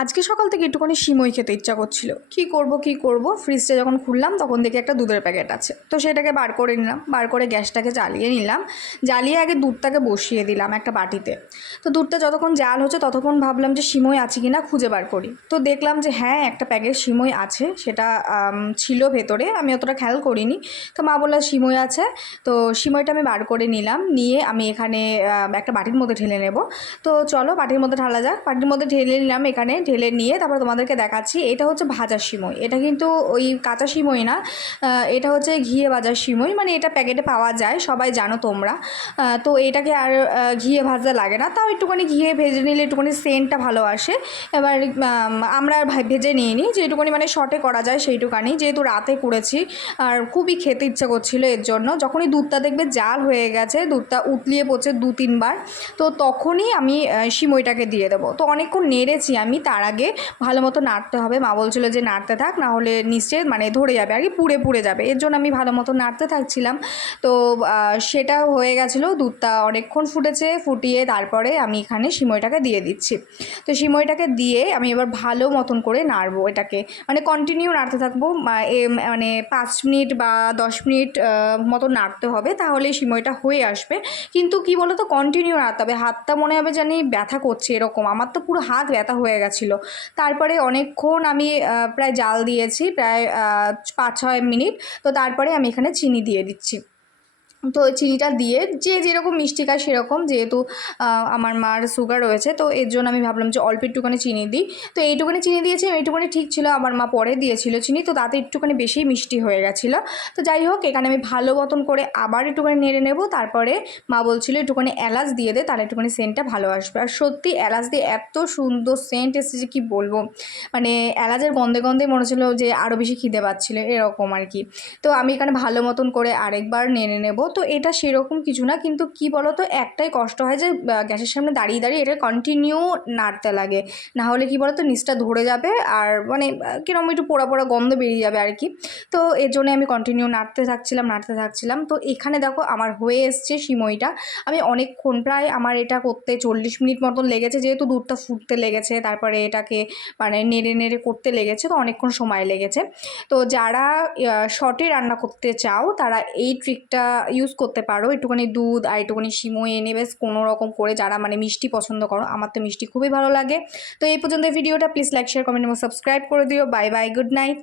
আজকে সকাল থেকে একটুখানি সিমই খেতে ইচ্ছা করছিল। কি করব কি করব? ফ্রিজটা যখন খুললাম, তখন দেখি একটা দুধের প্যাকেট আছে। তো সেটাকে বার করে নিলাম, বার করে গ্যাসটাকে জ্বালিয়ে নিলাম। জ্বালিয়ে আগে দুধটাকে বসিয়ে দিলাম একটা বাটিতে। তো দুধটা যতক্ষণ জাল হচ্ছে, ততক্ষণ ভাবলাম যে সিমই আছে কি না খুঁজে বার করি। তো দেখলাম যে হ্যাঁ একটা প্যাকেট সিমই আছে। সেটা ছিল ভেতরে, আমি অতটা খেয়াল করিনি। তো মা বলল, সিমই আছে। তো সিমইটা আমি বার করে নিলাম, নিয়ে আমি এখানে একটা বাটির মধ্যে ঢেলে নেব। তো চলো, বাটির মধ্যে ঢালা যাক। বাটির মধ্যে ঢেলে নিলাম, এখানে ঢেলে নিয়ে তারপর তোমাদেরকে দেখাচ্ছি, এটা হচ্ছে ভাজা সিমই। এটা কিন্তু ওই কাঁচা সিমই না এটা হচ্ছে ঘিয়ে ভাজা সিমই মানে এটা প্যাকেটে পাওয়া যায়, সবাই জানো তোমরা। তো এটাকে আর ঘিয়ে ভাজা লাগে না, তাও একটুখানি ঘিয়ে ভেজে নিলে একটুখানি সেন্টটা ভালো আসে। এবার আমরা ভেজে নিয়ে নিই যেটুকুনি মানে শর্টে করা যায় সেইটুকানি, যেহেতু রাতে করেছি, আর খুবই খেতে ইচ্ছা করছিল এর জন্য, যখনই দুধটা দেখবে জাল হয়ে গেছে, দুধটা উতলিয়ে পড়ছে দু তিনবার তো তখনই আমি সিমইটাকে দিয়ে দেবো। তো অনেকক্ষণ নেড়েছি আমি তার আগে ভালো মতো নাড়তে হবে। মা বলছিল যে, নাড়তে থাক, না হলে নিশ্চয় মানে ধরে যাবে, আর কি পুড়ে পুড়ে যাবে। এর জন্য আমি ভালো মতো নাড়তে থাকছিলাম। তো সেটা হয়ে গেছিল, দুধটা অনেকক্ষণ ফুটেছে, ফুটিয়ে তারপরে আমি এখানে সিমইটাকে দিয়ে দিচ্ছি। তো সিমইটাকে দিয়ে আমি এবার ভালো মতন করে নাড়বো এটাকে। মানে কন্টিনিউ নাড়তে থাকব মানে পাঁচ মিনিট বা দশ মিনিট মতো নাড়তে হবে, তাহলে সিমইটা হয়ে আসবে। কিন্তু কি বলো তো কন্টিনিউ নাড়তে হবে। হাতটা মনে হবে জানি ব্যথা করছে এরকম। আমার তো পুরো হাত ব্যথা হয়ে গেছিল তারপরে অনেকক্ষণ আমি প্রায় জাল দিয়েছি, প্রায় পাঁচ ছয় মিনিট। তো তারপরে আমি এখানে চিনি দিয়ে দিচ্ছি। তো চিনিটা দিয়ে যে যেরকম মিষ্টি খায় সেরকম যেহেতু আমার মার সুগার রয়েছে, তো এর জন্য আমি ভাবলাম যে অল্প একটুখানি চিনি দিই। তো এইটুখানি চিনি দিয়েছি এইটুখানি ঠিক ছিল, আমার মা পরে দিয়েছিল চিনি, তো তাতে একটুখানি বেশি মিষ্টি হয়ে গেছিল। তো যাই হোক, এখানে আমি ভালো মতন করে আবার একটুখানি নেড়ে নেব, তারপরে মা বলছিল একটুখানি এলাচ দিয়ে দে, তাহলে একটুখানি সেন্টটা ভালো আসবে। আর সত্যি এলাচ দিয়ে এত সুন্দর সেন্ট এসেছে যে কী বলব মানে এলাচের গন্ধে গন্ধে মনে হচ্ছিল যে আরও বেশি খিদে পাচ্ছিলো, এরকম আর কি। তো আমি এখানে ভালো মতন করে আরেকবার নেড়ে নেব তো এটা সেরকম কিছু না। কিন্তু কি বলো তো একটাই কষ্ট হয় যে গ্যাসের সামনে দাঁড়িয়ে দাঁড়িয়ে এটা কন্টিনিউ নাড়তে লাগে। না হলে কি বলো তো নিচটা ধরে যাবে আর মানে কীরকম একটু পোড়া পোড়া গন্ধ বেরিয়ে যাবে আর কি। তো এর জন্য আমি কন্টিনিউ নাড়তে থাকছিলাম নাড়তে থাকছিলাম। তো এখানে দেখো, আমার হয়ে এসছে সিমইটা। আমি অনেকক্ষণ প্রায় আমার এটা করতে চল্লিশ মিনিট মতন লেগেছে, যেহেতু দুধটা ফুটতে লেগেছে, তারপরে এটাকে মানে নেড়ে নেড়ে করতে লেগেছে, তো অনেকক্ষণ সময় লেগেছে। তো যারা শর্টে রান্না করতে চাও, তারা এই ট্রিকটা ইউজ করতে পারো। একটুখানি দুধ আর একটুখানি সিমই এনে বেশ কোনো রকম করে যারা মানে মিষ্টি পছন্দ করো, আমার তো মিষ্টি খুবই ভালো লাগে। তো এই পর্যন্ত ভিডিওটা প্লিজ লাইক শেয়ার কমেন্ট এবং সাবস্ক্রাইব করে দিও। Bye bye good night